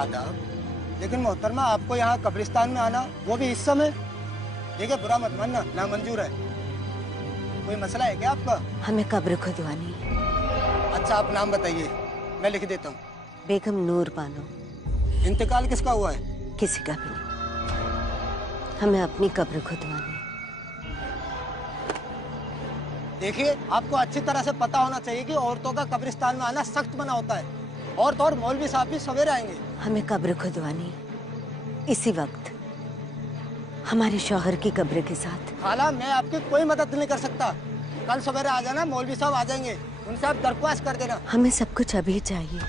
आदाब। लेकिन मोहतरमा, आपको यहाँ कब्रिस्तान में आना, वो भी इस समय, ठीक है, बुरा मत मानना, नामंजूर है। कोई मसला है क्या आपका? हमें कब्र खुदवानी। अच्छा, आप नाम बताइए, मैं लिख देता हूँ। बेगम नूर बानो। इंतकाल किसका हुआ है? किसी का भी नहीं। हमें अपनी कब्र खुदवानी। देखिए, आपको अच्छी तरह से पता होना चाहिए कि औरतों का कब्रिस्तान में आना सख्त मना होता है। औरत और मौलवी साहब भी सवेरे आएंगे। हमें कब्र खुदवानी इसी वक्त, हमारे शौहर की कब्र के साथ। खाला, मैं आपकी कोई मदद नहीं कर सकता। कल सवेरे आ जाना, मौलवी साहब आ जाएंगे, उनसे आप दरख्वास्त कर देना। हमें सब कुछ अभी चाहिए।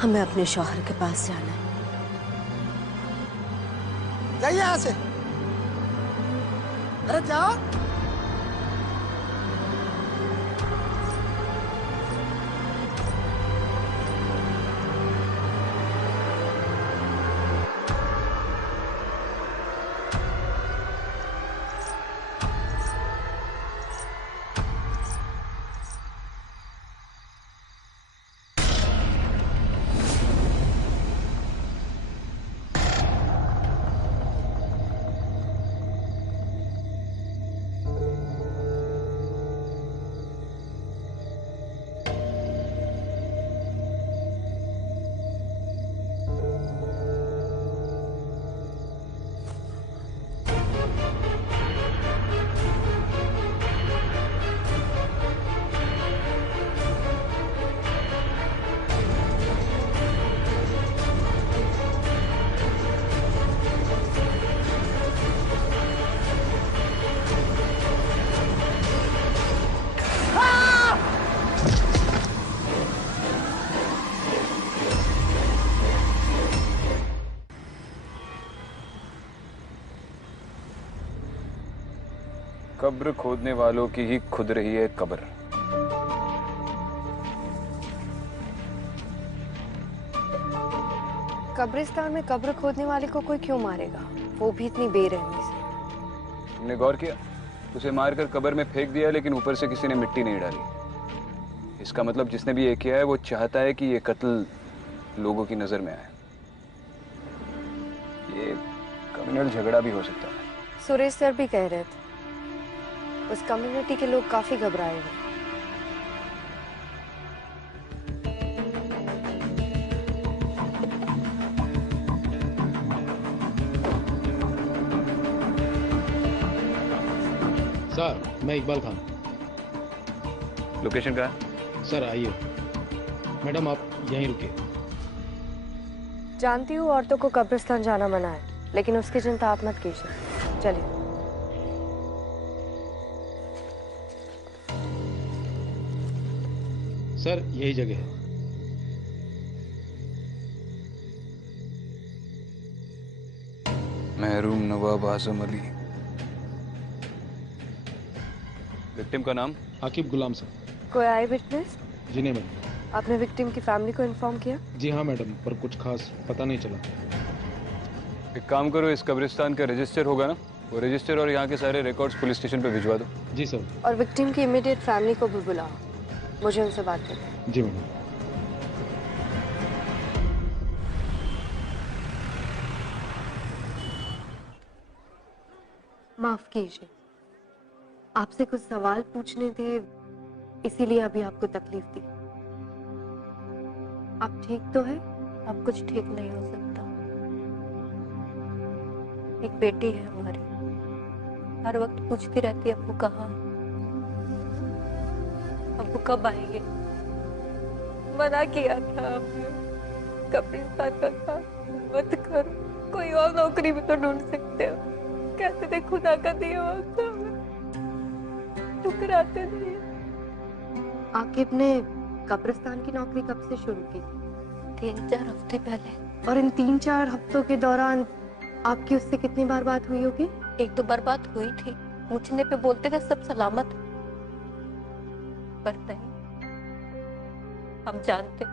हमें अपने शौहर के पास जाना है। जाइए यहाँ से। अरे जाओ। कब्र खोदने वालों की ही खुद रही है कब्र। कब्रिस्तान में कब्र खोदने वाले को कोई क्यों मारेगा, वो भी इतनी बेरहमी से। तुमने गौर किया? उसे मारकर कब्र में फेंक दिया, लेकिन ऊपर से किसी ने मिट्टी नहीं डाली। इसका मतलब जिसने भी ये किया है वो चाहता है कि ये कत्ल लोगों की नजर में आए। ये कम्युनल झगड़ा भी हो सकता है। सुरेश सर भी कह रहे थे उस कम्युनिटी के लोग काफी घबराए हुए। सर, मैं इकबाल खान। लोकेशन कहाँ है? सर आइए। मैडम आप यहीं रुकिए। जानती हूँ औरतों को कब्रिस्तान जाना मना है, लेकिन उसकी चिंता आप मत कीजिए। चलिए। सर यही जगह है। महरूम नवाब आजम अली। विक्टिम का नाम? आकिब गुलाम सर। कोई आई विटनेस? जी नहीं मैडम। आपने विक्टिम की फैमिली को इन्फॉर्म किया? जी हाँ मैडम, पर कुछ खास पता नहीं चला। एक काम करो, इस कब्रिस्तान का रजिस्टर होगा ना, वो रजिस्टर और यहाँ के सारे रिकॉर्ड्स पुलिस स्टेशन पे भिजवा दो। जी सर। और विक्टिम की इमीडिएट फैमिली को भी बुलाओ, मुझे उनसे बात करनी है। जी मैडम। माफ कीजिए, आपसे कुछ सवाल पूछने थे, इसीलिए अभी आपको तकलीफ दी। आप ठीक तो है? अब कुछ ठीक नहीं हो सकता। एक बेटी है हमारी, हर वक्त पूछती रहती है अब्बू कहाँ है, अब्बू कब आएंगे। मना किया था हमने, कब्रिस्तान का काम मत करो, कोई और नौकरी भी तो ढूंढ सकते हो। कहते थे खुदा का दिया वक्त ठुकराते नहीं। आकिब ने कब्रिस्तान की नौकरी कब से शुरू की? 3-4 हफ्ते पहले। और इन 3-4 हफ्तों के दौरान आपकी उससे कितनी बार बात हुई होगी? 1-2 बार बात हुई थी, पूछने पे बोलते थे सब सलामत, पर नहीं। हम जानते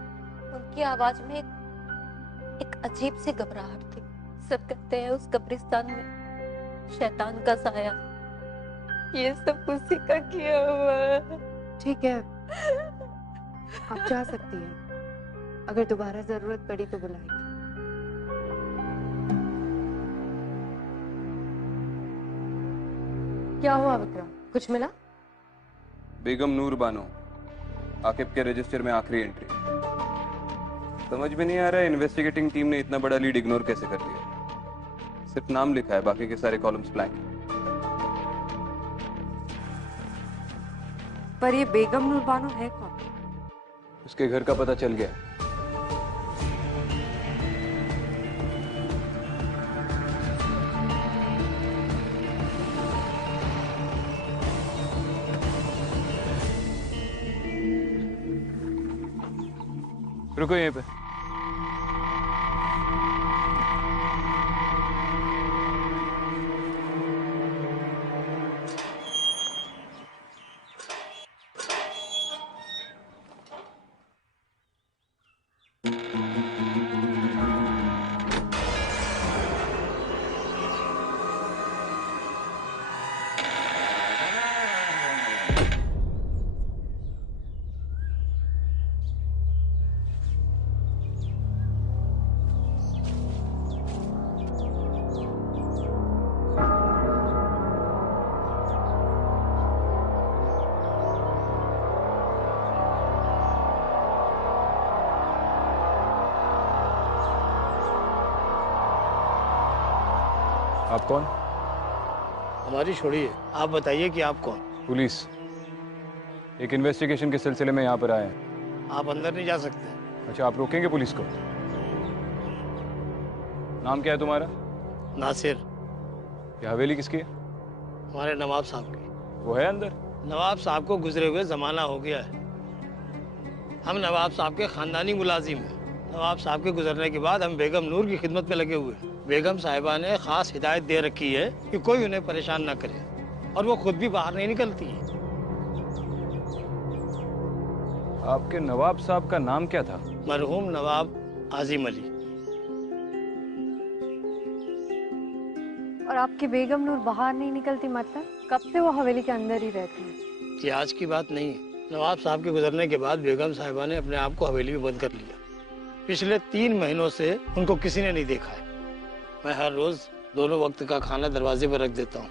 उनकी आवाज में एक अजीब सी घबराहट थी। सब कहते हैं उस कब्रिस्तान में शैतान का साया, ये सब उसी का किया हुआ है। ठीक है, आप जा सकती हैं। अगर दोबारा जरूरत पड़ी तो बुलाएगी। क्या हुआ विक्रम, कुछ मिला? बेगम नूर बानो, आकिब के रजिस्टर में आखिरी एंट्री। समझ में नहीं आ रहा है इन्वेस्टिगेटिंग टीम ने इतना बड़ा लीड इग्नोर कैसे कर लिया। सिर्फ नाम लिखा है, बाकी के सारे कॉलम्स ब्लैंक हैं। पर ये बेगम नूर बानो है कौन? उसके घर का पता चल गया। रुको यहीं पे। आप कौन? हमारी छोड़िए, आप बताइए कि आप कौन? पुलिस। एक इन्वेस्टिगेशन के सिलसिले में यहाँ पर आए हैं। आप अंदर नहीं जा सकते। अच्छा, आप रोकेंगे पुलिस को? नाम क्या है तुम्हारा? नासिर। ये हवेली किसकी है? हमारे नवाब साहब की। वो है अंदर? नवाब साहब को गुजरे हुए जमाना हो गया है। हम नवाब साहब के खानदानी मुलाजिम हैं। नवाब साहब के गुजरने के बाद हम बेगम नूर की खिदमत में लगे हुए हैं। बेगम साहिबा ने खास हिदायत दे रखी है कि कोई उन्हें परेशान ना करे, और वो खुद भी बाहर नहीं निकलती है। आपके नवाब साहब का नाम क्या था? मरहूम नवाब आजिम अली। और आपकी बेगम नूर बाहर नहीं निकलती, मतलब कब से वो हवेली के अंदर ही रहती है? ये आज की बात नहीं है। नवाब साहब के गुजरने के बाद बेगम साहिबा ने अपने आप को हवेली में बंद कर लिया। पिछले 3 महीनों से उनको किसी ने नहीं देखा है। मैं हर रोज दोनों वक्त का खाना दरवाजे पर रख देता हूँ।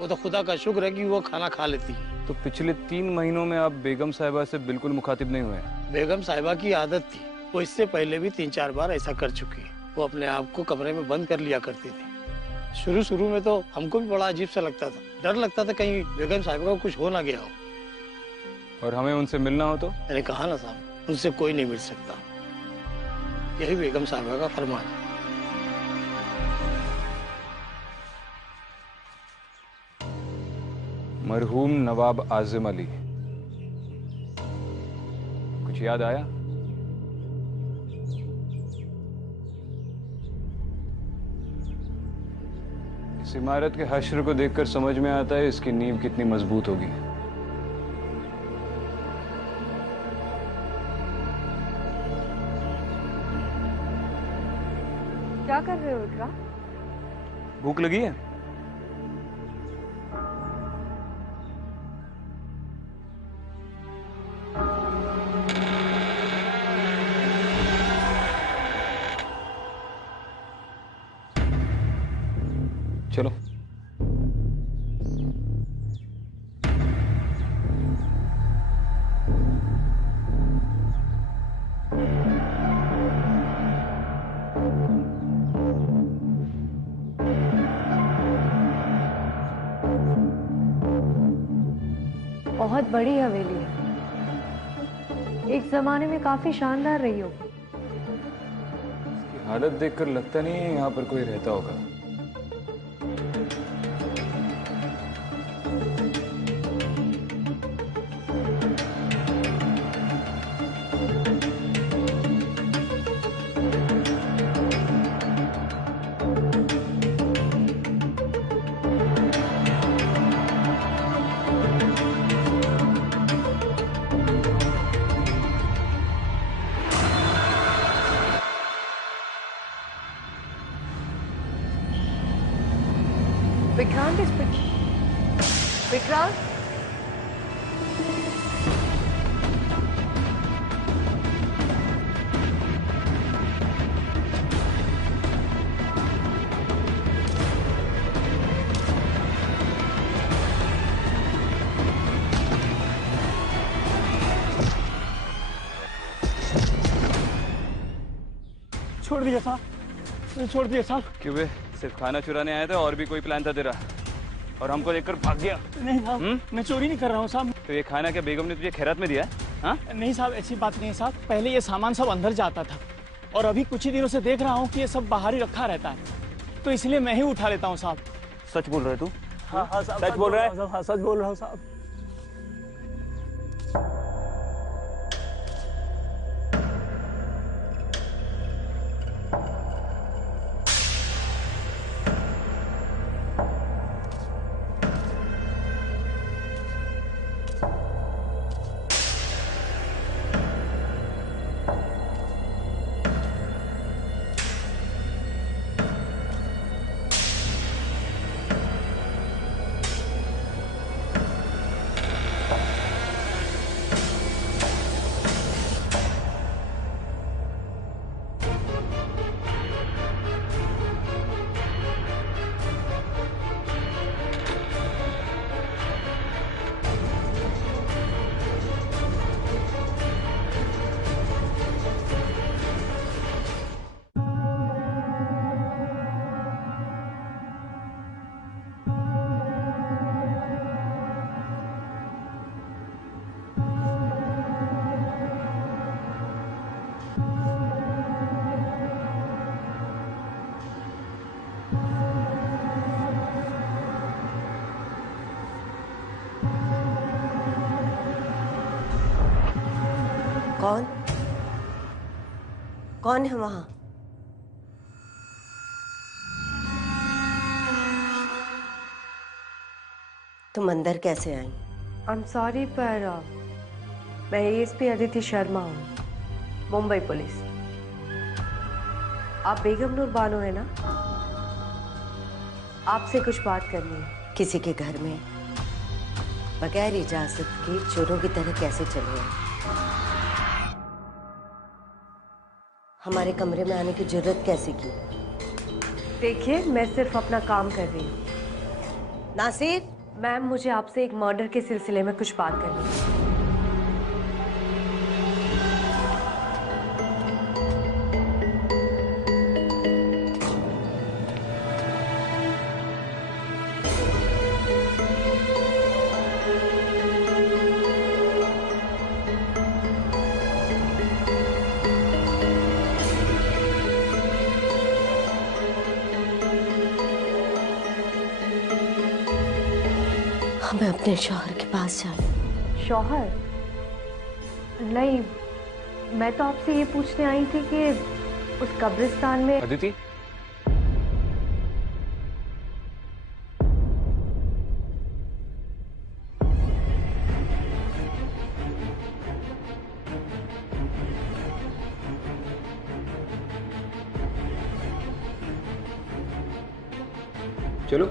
वो तो खुदा का शुक्र है कि वो खाना खा लेती है। तो पिछले 3 महीनों में आप बेगम साहिबा से बिल्कुल मुखातिब नहीं हुए? बेगम साहिबा की आदत थी, वो इससे पहले भी 3-4 बार ऐसा कर चुकी है। वो अपने आप को कमरे में बंद कर लिया करती थी। शुरू में तो हमको भी बड़ा अजीब सा लगता था। डर लगता था कहीं बेगम साहिबा को कुछ हो ना गया हो। और हमें उनसे मिलना हो तो? मैंने कहा ना साहब, उनसे कोई नहीं मिल सकता। यही बेगम साहिबा का फरमान है। मरहूम नवाब आजिम अली, कुछ याद आया? इस इमारत के हश्र को देखकर समझ में आता है इसकी नींव कितनी मजबूत होगी। क्या कर रहे हो विक्रम? भूख लगी है? चलो। बहुत बड़ी हवेली है, एक जमाने में काफी शानदार रही होगी। इसकी हालत देखकर लगता नहीं है यहाँ पर कोई रहता होगा। विक्रांत इस विक्रांत, छोड़ दिया साहब, मुझे छोड़ दिया साहब। क्यों बे, सिर्फ खाना चुराने आया था और भी कोई प्लान था तेरा? और हमको देखकर भाग गया? नहीं साहब, मैं चोरी नहीं कर रहा हूँ साहब। तो ये खाना क्या बेगम ने तुझे खैरात में दिया है? हाँ? नहीं साहब, ऐसी बात नहीं है साहब। पहले ये सामान सब अंदर जाता था और अभी कुछ ही दिनों से देख रहा हूँ कि ये सब बाहर ही रखा रहता है, तो इसलिए मैं ही उठा लेता हूँ साहब। सच बोल रहे तू? हाँ हाँ साहब, सच बोल रहा है? हाँ सच बोल रहा हूँ साहब। कौन कौन है वहां? तुम अंदर कैसे आई? आई एम सॉरी पर मैं एएसपी अदिति शर्मा हूँ, मुंबई पुलिस। आप बेगम नूर बानो है ना? आपसे कुछ बात करनी है। किसी के घर में बगैर इजाजत के चोरों की तरह कैसे चले आए? हमारे कमरे में आने की जरूरत कैसे की? देखिए, मैं सिर्फ अपना काम कर रही हूँ। नासिर, मैम, मुझे आपसे एक मर्डर के सिलसिले में कुछ बात करनी है। हमें अपने शौहर के पास जाना। शौहर? नहीं, मैं तो आपसे ये पूछने आई थी कि उस कब्रिस्तान में। अदिति, चलो।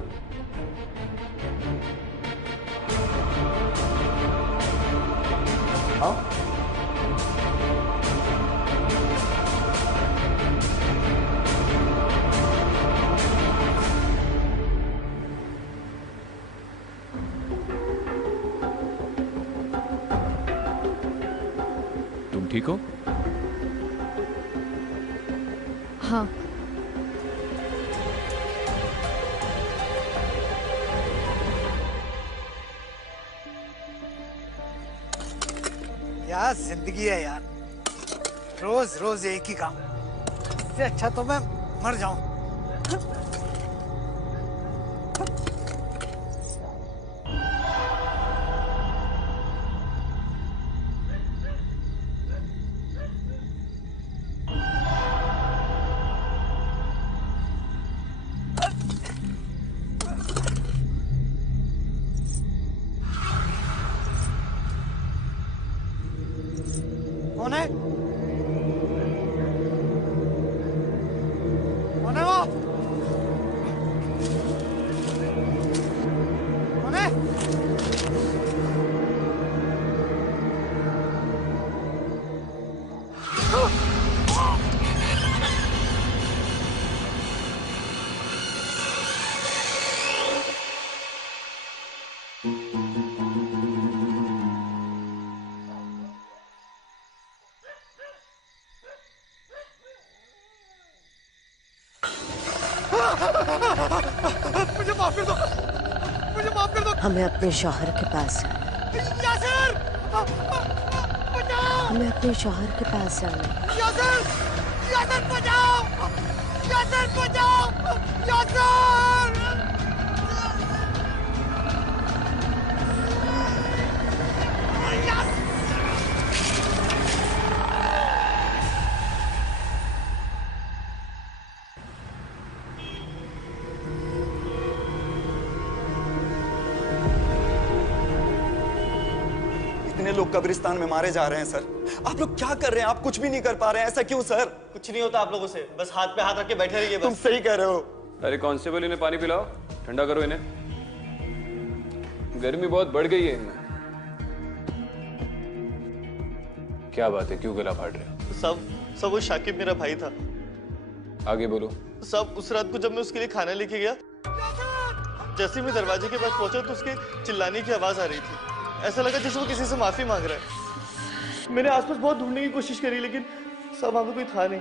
हाँ? तुम ठीक हो? हाँ। यार जिंदगी है यार, रोज रोज एक ही काम। इससे अच्छा तो मैं मर जाऊं। कौन है? कौन है वो? कौन है? हमें अपने शौहर के पास जाना है। हमें अपने शौहर के पास जाना है। इतने लोग कब्रिस्तान में मारे जा रहे हैं सर। आप लोग क्या कर रहे हैं? आप कुछ भी नहीं कर पा रहे हैं, ऐसा क्यों सर? कुछ नहीं होता आप लोगों से, बस हाथ पे हाथ रख के बैठे रहिए। तुम सही कह रहे हो। अरे कांस्टेबल, इन्हें पानी पिलाओ, ठंडा करो इन्हें, गर्मी बहुत बढ़ गई है इनमें। क्या बात है, क्यों गला फाड़ रहे हो? सब वो शाकिब मेरा भाई था। आगे बोलो। सब उस रात को जब मैं उसके लिए खाना लेके गया, जैसे मैं दरवाजे के पास पहुंचा तो उसके चिल्लाने की आवाज आ रही थी। ऐसा लगा जैसे वो किसी से माफी मांग रहा है। मैंने आसपास बहुत ढूंढने की कोशिश करी, लेकिन सब वहां पे कोई था नहीं।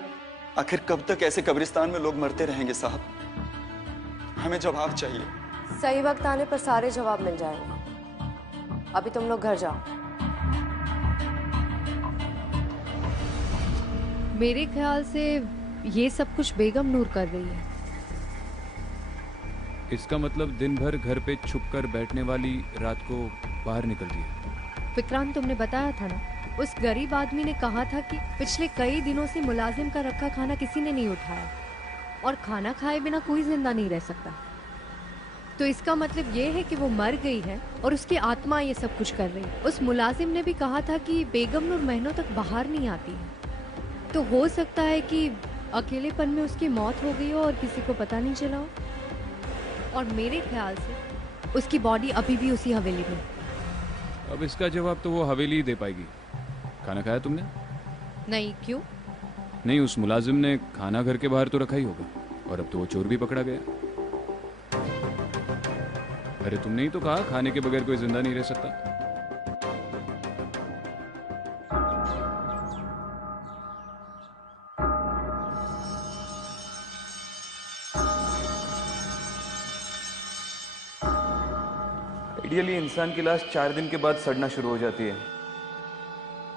आखिर कब तक ऐसे कब्रिस्तान में लोग मरते रहेंगे साहब? हमें जवाब चाहिए। सही वक्त आने पर सारे जवाब मिल जाएंगे। अभी तुम लोग घर जाओ। मेरे ख्याल से ये सब कुछ बेगम नूर कर रही है। इसका मतलब दिन भर घर पे छुप कर बैठने वाली रात को बाहर निकलती है। विक्रांत, तुमने बताया था ना, उस गरीब आदमी ने कहा था कि पिछले कई दिनों से मुलाजिम का रखा खाना किसी ने नहीं उठाया और खाना खाए बिना कोई जिंदा नहीं रह सकता। तो इसका मतलब ये है कि वो मर गई है और उसकी आत्मा ये सब कुछ कर रही है। उस मुलाजिम ने भी कहा था कि बेगम नूर महीनों तक बाहर नहीं आती है, तो हो सकता है कि अकेलेपन में उसकी मौत हो गई हो और किसी को पता नहीं चला हो। और मेरे ख्याल से उसकी बॉडी अभी भी उसी हवेली में। अब इसका जवाब तो वो हवेली ही दे पाएगी। खाना खाया तुमने? नहीं, क्यों? नहीं, उस मुलाजिम ने खाना घर के बाहर तो रखा ही होगा, और अब तो वो चोर भी पकड़ा गया। अरे तुमने ही तो कहा खाने के बगैर कोई जिंदा नहीं रह सकता। आइडियली इंसान की लाश 4 दिन के बाद सड़ना शुरू हो जाती है,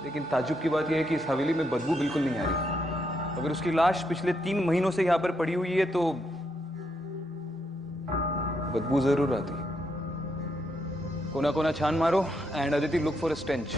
लेकिन ताज्जुब की बात यह है कि इस हवेली में बदबू बिल्कुल नहीं आ रही। अगर उसकी लाश पिछले 3 महीनों से यहां पर पड़ी हुई है तो बदबू जरूर आती। कोना कोना छान मारो and Aditi look for a stench.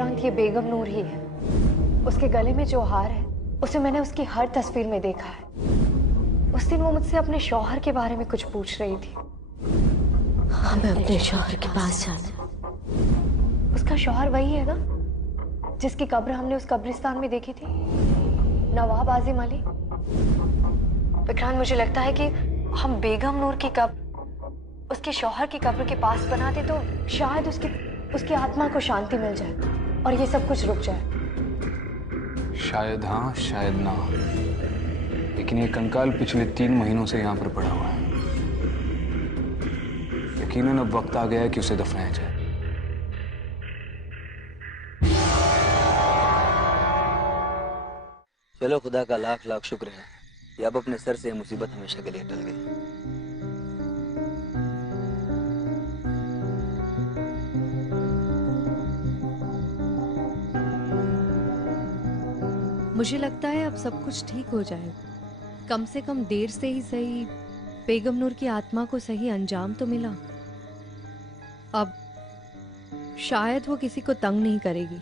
Vikrant, ये बेगम नूर ही है। उसके गले में जो हार है उसे मैंने उसकी हर तस्वीर में देखा है। उस दिन वो मुझसे अपने शौहर के बारे में कुछ पूछ रही थी। हमें अपने शौहर के पास जाना। उसका शौहर वही है ना जिसकी कब्र हमने उस कब्रिस्तान में देखी थी, नवाब आजिम अली। विक्रांत, मुझे लगता है कि हम बेगम नूर की कब्र उसके शौहर की कब्र के पास बनाते तो शायद उसकी आत्मा को शांति मिल जाए और ये सब कुछ रुक जाए। शायद हाँ, शायद ना, लेकिन ये कंकाल पिछले 3 महीनों से यहाँ पर पड़ा हुआ है। यकीनन अब वक्त आ गया है कि उसे दफनाया जाए। चलो, खुदा का लाख लाख शुक्र है कि अब अपने सर से मुसीबत हमेशा के लिए टल गई। मुझे लगता है अब सब कुछ ठीक हो जाएगा। कम से कम देर से ही सही बेगम नूर की आत्मा को सही अंजाम तो मिला। अब शायद वो किसी को तंग नहीं करेगी।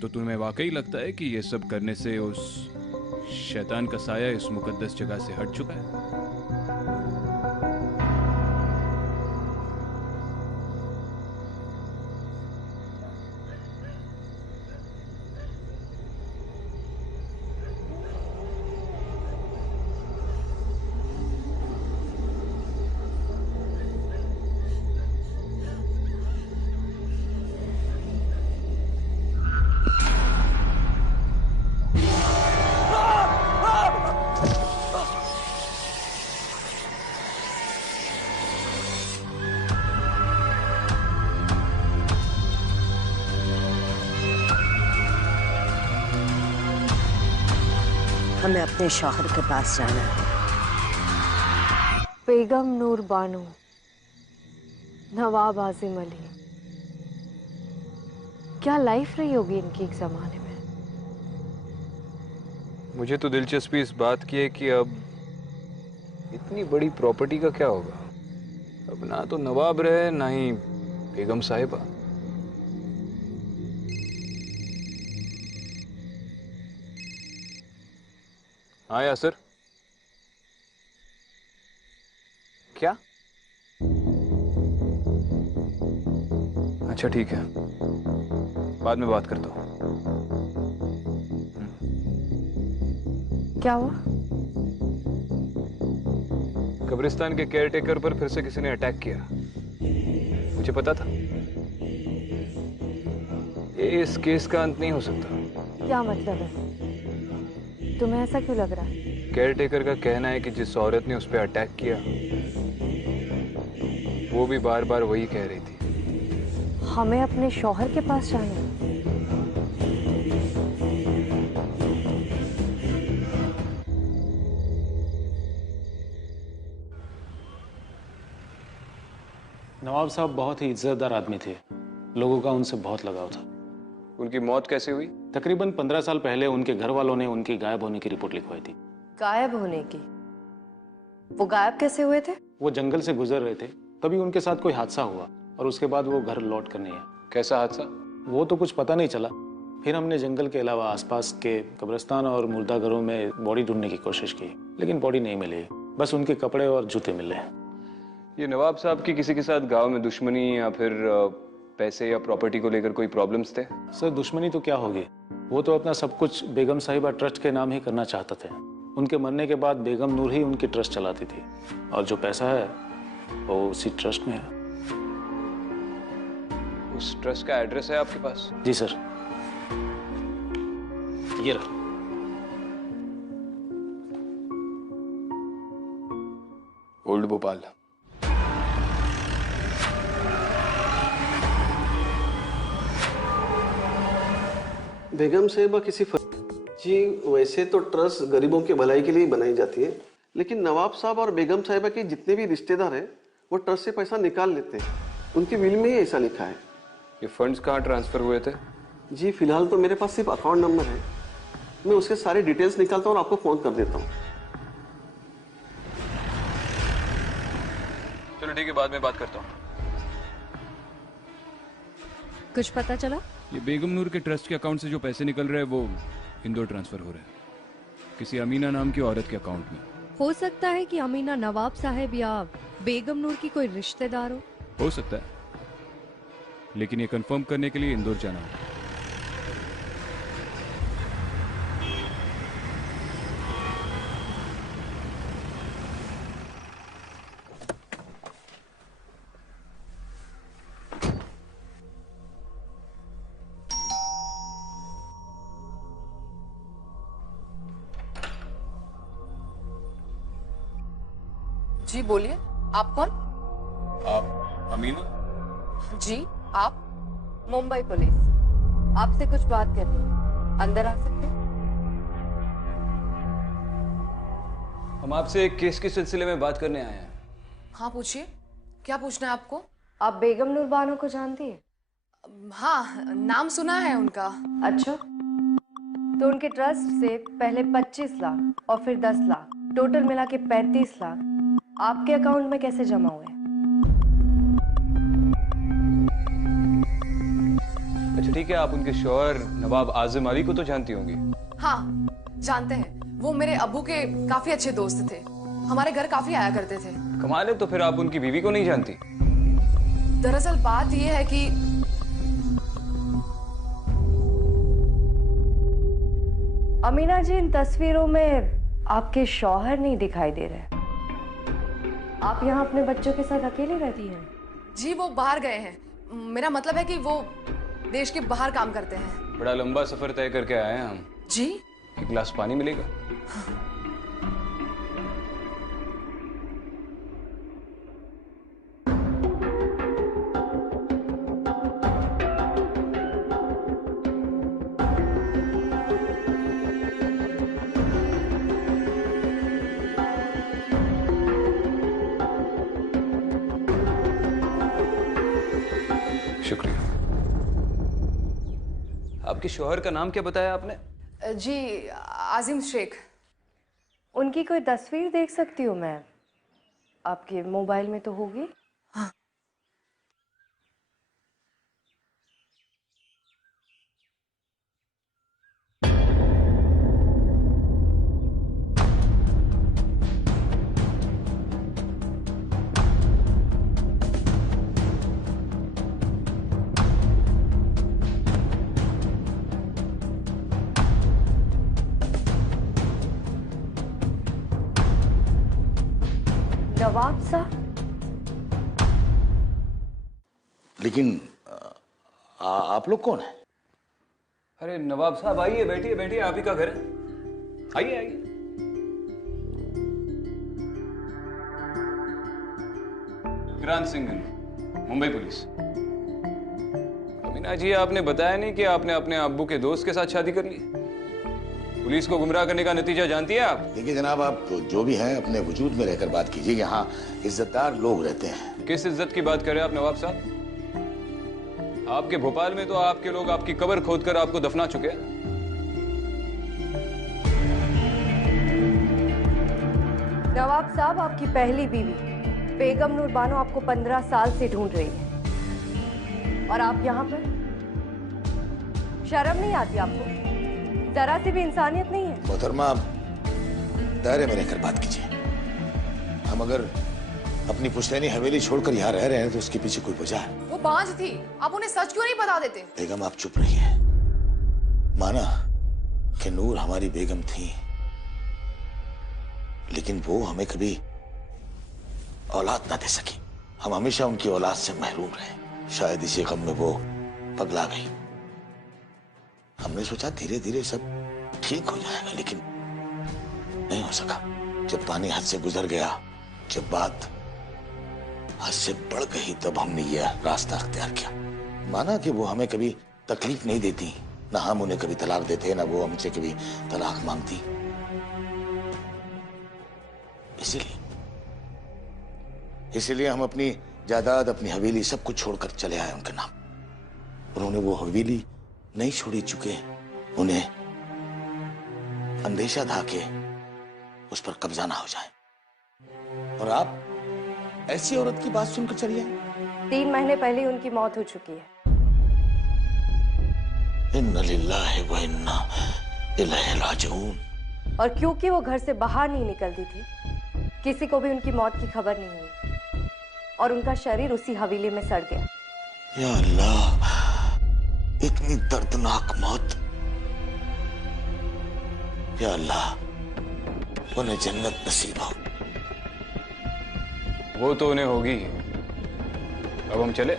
तो तुम्हें वाकई लगता है कि ये सब करने से उस शैतान का साया इस मुकद्दस जगह से हट चुका है? हमें अपने शौहर के पास जाना है। बेगम नूर बानो, नवाब आजिम अली, क्या लाइफ रही होगी इनकी एक जमाने में। मुझे तो दिलचस्पी इस बात की है कि अब इतनी बड़ी प्रॉपर्टी का क्या होगा। अब ना तो नवाब रहे ना ही बेगम साहिबा। हाँ यासर, क्या? अच्छा ठीक है, बाद में बात करता हूँ। क्या हुआ? कब्रिस्तान के केयरटेकर पर फिर से किसी ने अटैक किया। मुझे पता था। ये इस केस का अंत नहीं हो सकता। क्या मतलब है? तुम्हें ऐसा क्यों लग रहा है? केयरटेकर का कहना है कि जिस औरत ने उस पर अटैक किया वो भी बार बार वही कह रही थी। हमें अपने शौहर के पास जाना है। नवाब साहब बहुत ही इज्जतदार आदमी थे। लोगों का उनसे बहुत लगाव था। उनकी मौत कैसे हुई? तकरीबन 15 साल पहले उनके घर वालों ने उनकी गायब होने की रिपोर्ट लिखवाई थी। गायब होने की? वो गायब कैसे हुए थे? वो जंगल से गुजर रहे थे, तभी उनके साथ कोई हादसा हुआ और उसके बाद वो घर लौट कर नहीं आए। कैसा हादसा? वो तो कुछ पता नहीं चला। फिर हमने जंगल के अलावा आसपास के कब्रिस्तान और मुर्दा घरों में बॉडी ढूंढने की कोशिश की, लेकिन बॉडी नहीं मिली। बस उनके कपड़े और जूते मिले। ये नवाब साहब की किसी के साथ गांव में दुश्मनी या फिर पैसे या प्रॉपर्टी को लेकर कोई प्रॉब्लम्स थे? सर, दुश्मनी तो क्या होगी, वो तो अपना सब कुछ बेगम साहिबा ट्रस्ट के नाम ही करना चाहते थे। उनके मरने के बाद बेगम नूर ही उनकी ट्रस्ट चलाती थी और जो पैसा है वो उसी ट्रस्ट में है। उस ट्रस्ट का एड्रेस है आपके पास? जी सर, ये रहा। ओल्ड भोपाल। बेगम साहिबा किसी जी, वैसे तो ट्रस्ट गरीबों की भलाई के लिए बनाई जाती है, लेकिन नवाब साहब और बेगम साहिबा के जितने भी रिश्तेदार हैं वो ट्रस्ट से पैसा निकाल लेते हैं। उनकी विल में ही ऐसा लिखा है। ये फंड्स कहाँ ट्रांसफर हुए थे? जी, फिलहाल तो मेरे पास सिर्फ अकाउंट नंबर है। मैं उसके सारे डिटेल्स निकालता हूँ और आपको फोन कर देता हूँ। चलो ठीक है, बाद में बात करता हूँ। कुछ पता चला? ये बेगम नूर के ट्रस्ट के अकाउंट से जो पैसे निकल रहे हैं वो इंदौर ट्रांसफर हो रहे हैं किसी अमीना नाम की औरत के अकाउंट में। हो सकता है कि अमीना नवाब साहब या बेगम नूर की कोई रिश्तेदार हो सकता है, लेकिन ये कंफर्म करने के लिए इंदौर जाना होगा। जी बोलिए, आप कौन? आप अमीना? जी आप? मुंबई पुलिस, आपसे कुछ बात करनी है, अंदर आ सकते हैं? हम आपसे एक केस के सिलसिले में बात करने आए हैं। हाँ पूछिए, क्या पूछना है आपको? आप बेगम नूर बानो को जानती है? हाँ, नाम सुना है उनका। अच्छा, तो उनके ट्रस्ट से पहले 25 लाख और फिर 10 लाख, टोटल मिला के 35 लाख आपके अकाउंट में कैसे जमा हुए? अच्छा ठीक है, आप उनके शौहर नवाब आजम अली को तो जानती होंगी। हाँ जानते हैं, वो मेरे अब्बू के काफी अच्छे दोस्त थे, हमारे घर काफी आया करते थे। कमाल है, तो फिर आप उनकी बीवी को नहीं जानती? दरअसल बात ये है कि अमीना जी, इन तस्वीरों में आपके शौहर नहीं दिखाई दे रहे। आप यहाँ अपने बच्चों के साथ अकेली रहती हैं? जी वो बाहर गए हैं, मेरा मतलब है कि वो देश के बाहर काम करते हैं। बड़ा लंबा सफर तय करके आए हैं हम। जी? एक गिलास पानी मिलेगा? शुक्रिया। आपके शौहर का नाम क्या बताया आपने? जी आजिम शेख। उनकी कोई तस्वीर देख सकती हूँ मैं? आपके मोबाइल में तो होगी। हाँ। नवाब साहब? लेकिन आप लोग कौन हैं? अरे नवाब साहब आइए, बैठिए बैठिए, आप ही का घर है, आइए आइए। विक्रांत सिंह, मुंबई पुलिस। अमीना जी, आपने बताया नहीं कि आपने अपने अब्बू के दोस्त के साथ शादी कर ली। पुलिस को गुमराह करने का नतीजा जानती है आप? देखिए जनाब, आप जो भी हैं अपने वजूद में रहकर बात कीजिए। यहाँ इज्जतदार लोग रहते हैं। किस इज्जत की बात कर रहे हैं आप नवाब साहब? आपके भोपाल में तो आपके लोग आपकी कब्र खोदकर आपको दफना चुके हैं। नवाब साहब, आपकी पहली बीवी बेगम नूर बानो आपको 15 साल से ढूंढ रही है और आप यहाँ पर? शर्म नहीं आती आपको? जरा सी भी इंसानियत नहीं है? मोहतरमा, आप दायरे में रहकर बात कीजिए। हम अगर अपनी पुश्तैनी हवेली छोड़कर यहाँ रह रहे हैं तो उसके पीछे कोई वजह है। वो बांझ थी, आप उन्हें सच क्यों नहीं बता देते? बेगम आप चुप रहिए। माना कि नूर हमारी बेगम थी, लेकिन वो हमें कभी औलाद ना दे सकी। हम हमेशा उनकी औलाद से महरूम रहे। शायद इसी गम में वो पगला गई। हमने सोचा धीरे धीरे सब ठीक हो जाएगा, लेकिन नहीं हो सका। जब पानी हद से गुजर गया, जब बात हद से बढ़ गई, तब हमने यह रास्ता अख्तियार किया। माना कि वो हमें कभी तकलीफ नहीं देती, ना हम उन्हें कभी तलाक देते, ना वो हमसे कभी तलाक मांगती। इसीलिए हम अपनी जायदाद, अपनी हवेली, सब कुछ छोड़कर चले आए उनके नाम। उन्होंने वो हवेली नहीं छोड़ी, चुके उन्हें अंदेशा था कि उस पर कब्जा ना हो जाए। और आप ऐसी औरत की बात सुनकर चली आई? 3 महीने पहले उनकी मौत हो चुकी है। इन्ना लिल्लाहि व इन्ना इलैहि राजिऊन। और क्योंकि वो घर से बाहर नहीं निकलती थी, किसी को भी उनकी मौत की खबर नहीं हुई और उनका शरीर उसी हवेली में सड़ गया। या अल्लाह, इतनी दर्दनाक मौत। या अल्लाह, उन्हें जन्नत नसीब हो। वो तो उन्हें होगी। अब हम चले,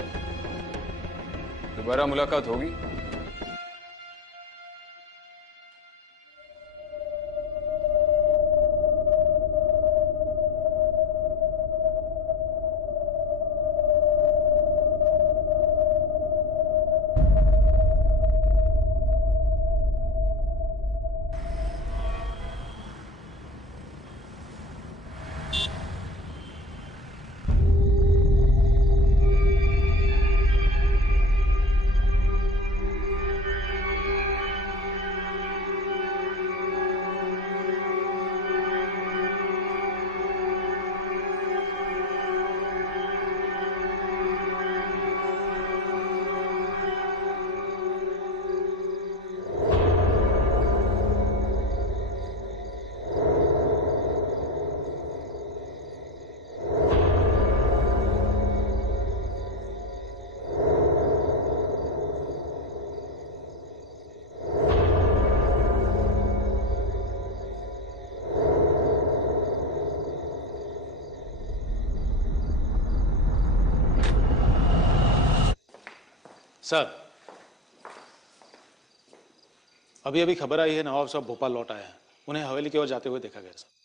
दोबारा मुलाकात होगी। सर, अभी अभी खबर आई है नवाब साहब भोपाल लौट आए हैं। उन्हें हवेली की ओर जाते हुए देखा गया सर।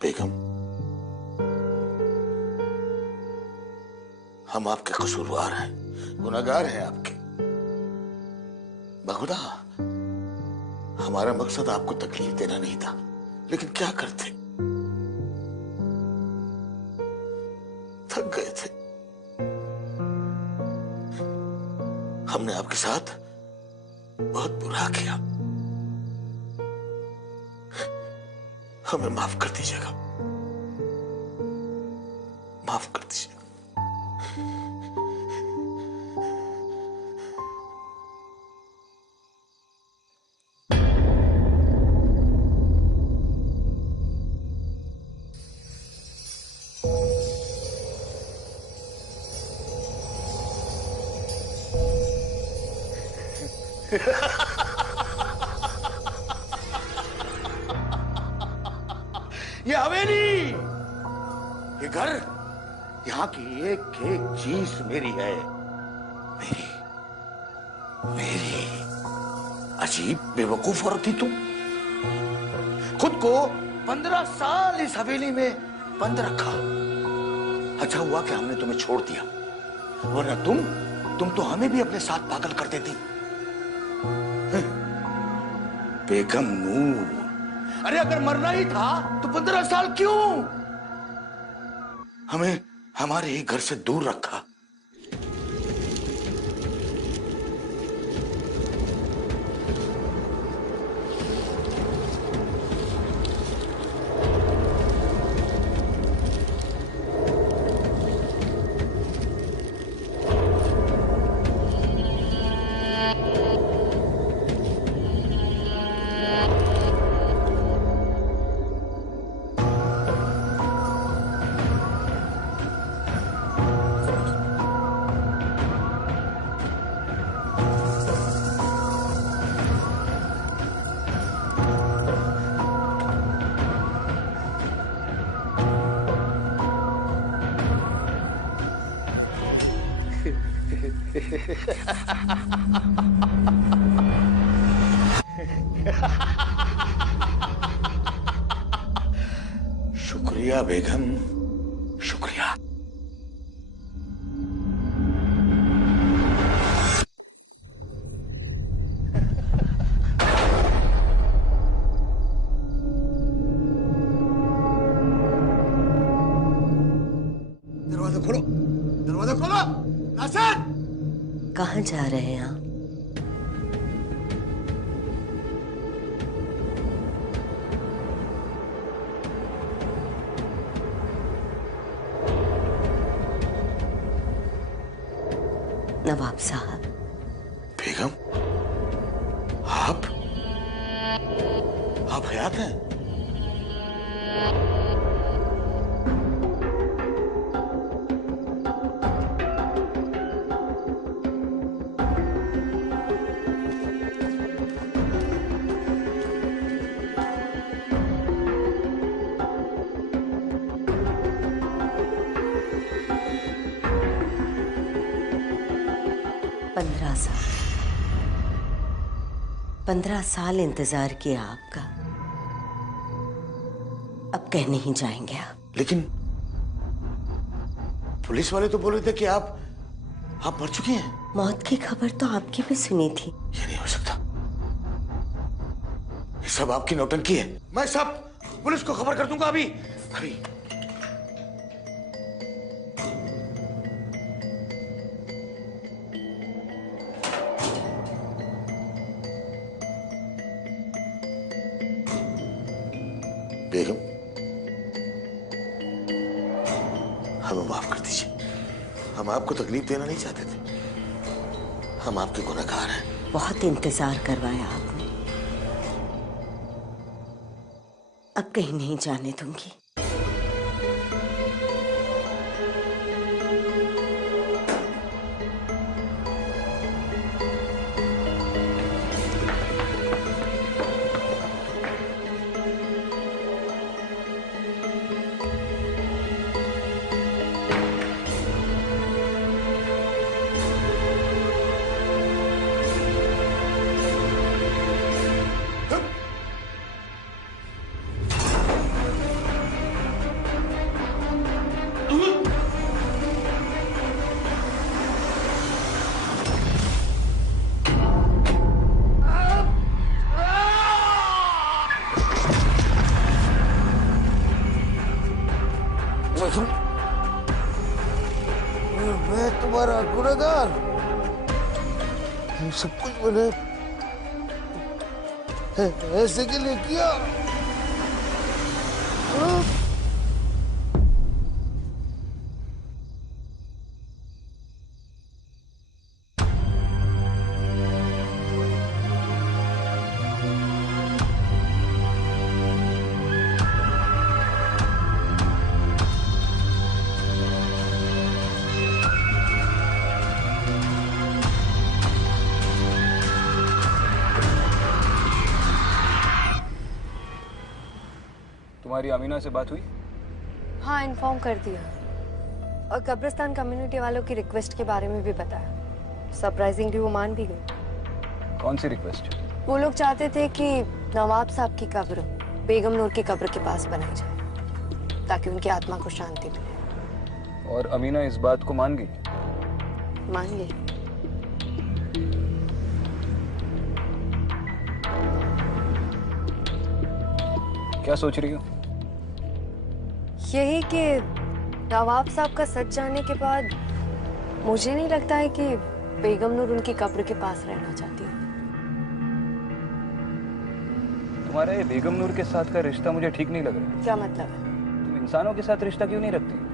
बेगम, हम आपके कसूरवार हैं, गुनहगार हैं आपके। बखुदा, हमारा मकसद आपको तकलीफ देना नहीं था, लेकिन क्या करते, थक गए थे। हमने आपके साथ बहुत बुरा किया, हमें माफ कर दीजिएगा, माफ कर दीजिएगा। ये हवेली, ये घर, यहाँ की एक एक चीज मेरी है, मेरी। मेरी अजीब बेवकूफ औरत थी तुम। खुद को 15 साल इस हवेली में बंद रखा। अच्छा हुआ कि हमने तुम्हें छोड़ दिया, वरना तुम तो हमें भी अपने साथ पागल कर देती। बेगम नूर, अरे अगर मरना ही था तो 15 साल क्यों हमें हमारे ही घर से दूर रखा? शुक्रिया बेगम, शुक्रिया। दरवाजा खोलो, दरवाजा खोलो। नासिर, कहाँ जा रहे हैं आप? नवाब साहब। बेगम, आप हयात हैं? साल 15 साल इंतजार किया आपका। अब कह नहीं जाएंगे आप। लेकिन पुलिस वाले तो बोल रहे थे कि आप मर चुकी हैं। मौत की खबर तो आपकी भी सुनी थी। ये नहीं हो सकता, ये सब आपकी नौटंकी है। मैं सब पुलिस को खबर कर दूंगा अभी। बेगम, हमें माफ कर दीजिए। हम आपको तकलीफ देना नहीं चाहते थे। हम आपके गुनहगार हैं। बहुत इंतजार करवाया आपने, अब कहीं नहीं जाने दूंगी। मैं तुम्हारा गुनहगार, सब कुछ मैंने ऐसे के लिए किया। तुम्हारी अमीना से बात हुई? हाँ, इन्फॉर्म कर दिया और कब्रिस्तान कम्युनिटी वालों की रिक्वेस्ट के बारे में भी बताया। सरप्राइजिंगली वो मान भी गई। कौन सी रिक्वेस्ट? वो लोग चाहते थे कि नवाब साहब की कब्र बेगम नूर की कब्र के पास बनाई जाए ताकि उनकी आत्मा को शांति मिले। और अमीना इस बात को मान गई? मान गई। क्या सोच रही हो? यही कि नवाब साहब का सच जानने के बाद मुझे नहीं लगता है कि बेगम नूर उनकी कब्र के पास रहना चाहती है। तुम्हारा ये बेगम नूर के साथ का रिश्ता मुझे ठीक नहीं लग रहा है। क्या मतलब है? तुम इंसानों के साथ रिश्ता क्यों नहीं रखती?